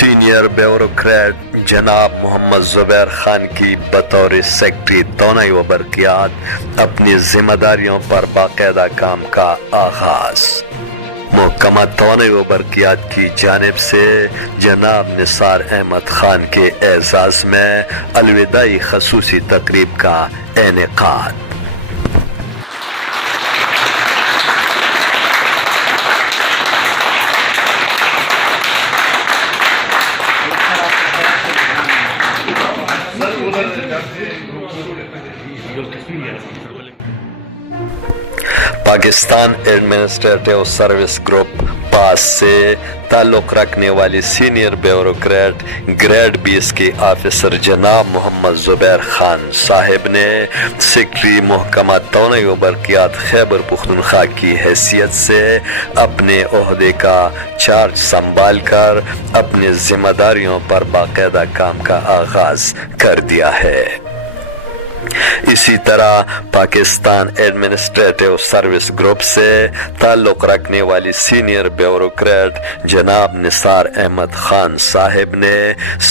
Senior bureaucrat جناب محمد زبیر خان کی بطور سیکرٹری توانائی و برقیات اپنی ذمہ داریوں پر باقاعدہ کام کا آغاز۔ محکمہ توانائی و برقیات کی جانب سے جناب نثار احمد خان کے اعزاز میں الوداعی خصوصی تقریب کا انعقاد۔ پاکستان ایڈمنسٹریٹو سروس گروپ پاس سے تعلق رکھنے والی سینئر بیوروکریٹ گریڈ 20 کے آفیسر جناب محمد زبیر خان صاحب نے سیکرٹری محکمہ توانائی و برقیات خیبر پختونخوا کی حیثیت سے اپنے عہدے کا چارج سنبھال کر اپنی ذمہ داریوں پر باقاعدہ کام کا آغاز کر دیا ہے۔ اسی طرح پاکستان ایڈمنسٹریٹو سروس گروپ سے تعلق رکھنے والی سینئر بیوروکریٹ جناب نثار احمد خان صاحب نے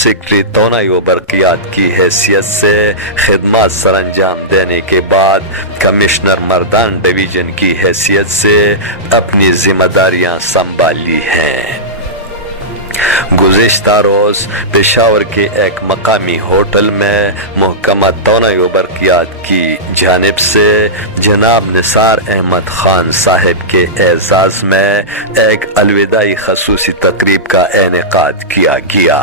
سیکرٹری توانائی و برقیات کی حیثیت سے خدمات سر انجام دینے کے بعد کمشنر مردان ڈویژن کی حیثیت سے اپنی ذمہ داریاں سنبھال لی ہیں۔ گزشتہ روز پشاور کے ایک مقامی ہوٹل میں محکمہ توانائی و برقیات کی جانب سے جناب نثار احمد خان صاحب کے اعزاز میں ایک الوداعی خصوصی تقریب کا انعقاد کیا گیا۔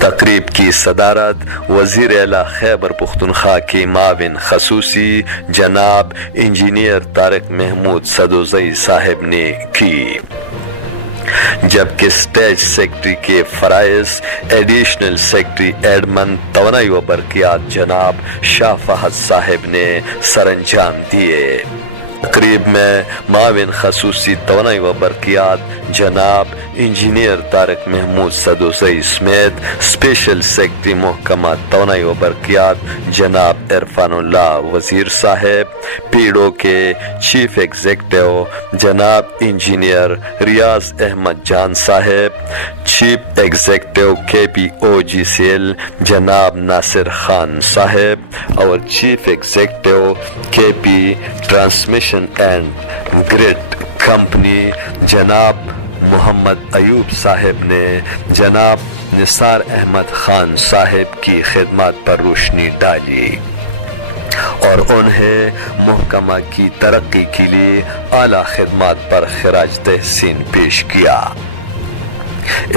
تقریب کی صدارت وزیر اعلیٰ خیبر پختونخوا کے معاون خصوصی جناب انجینئر طارق محمود سدوزئی صاحب نے کی، جبکہ اسٹیج سیکرٹری کے فرائض ایڈیشنل سیکرٹری ایڈمن توانائی و برقیات جناب شاہ فہد صاحب نے سر انجام دیے۔ تقریب میں معاون خصوصی توانائی و برقیات جناب انجینئر طارق محمود سدوزئی سمیت اسپیشل سیکرٹری محکمہ توانائی و برقیات جناب عرفان اللہ وزیر صاحب، پیڈو کے چیف ایگزیکٹو جناب انجینئر ریاض احمد جان صاحب، چیف ایگزیکٹو کے پی او جی سی ایل جناب ناصر خان صاحب اور chief executive K P transmission and grid company جناب محمد ایوب صاحب نے جناب نثار احمد خان صاحب کی خدمات پر روشنی ڈالی اور انہیں محکمہ کی ترقی کے لیے اعلیٰ خدمات پر خراج تحسین پیش کیا۔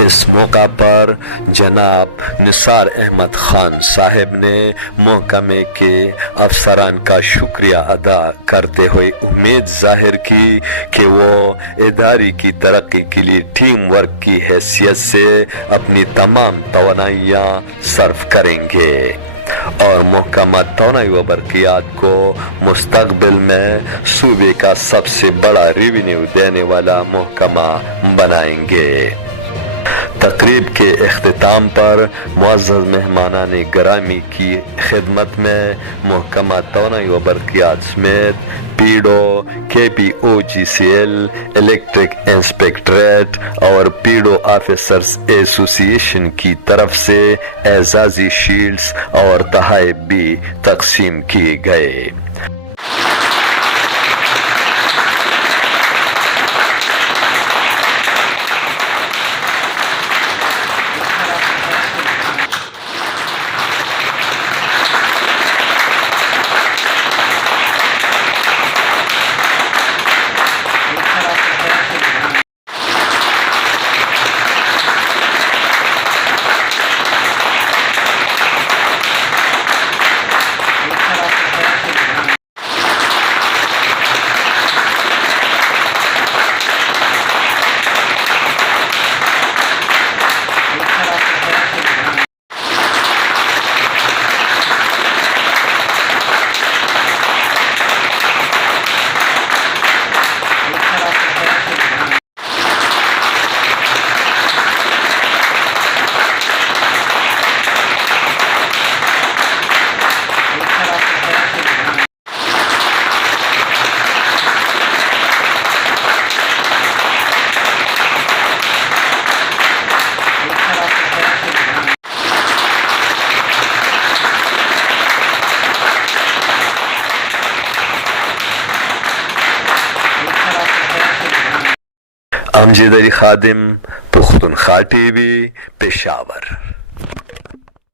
اس موقع پر جناب نثار احمد خان صاحب نے محکمے کے افسران کا شکریہ ادا کرتے ہوئے امید ظاہر کی کہ وہ ادارے کی ترقی کے لیے ٹیم ورک کی حیثیت سے اپنی تمام توانائیاں صرف کریں گے اور محکمہ توانائی و برقیات کو مستقبل میں صوبے کا سب سے بڑا ریونیو دینے والا محکمہ بنائیں گے۔ تقریب کے اختتام پر معزز مہمانان گرامی کی خدمت میں محکمہ توانائی و برقیات سمیت پیڈو، کے پی او جی سی ایل، الیکٹرک انسپیکٹریٹ اور پیڈو آفیسرز ایسوسی ایشن کی طرف سے اعزازی شیلڈز اور تحائف بھی تقسیم کیے گئے۔ امجد علی خادم، پختونخوا ٹی وی، پشاور۔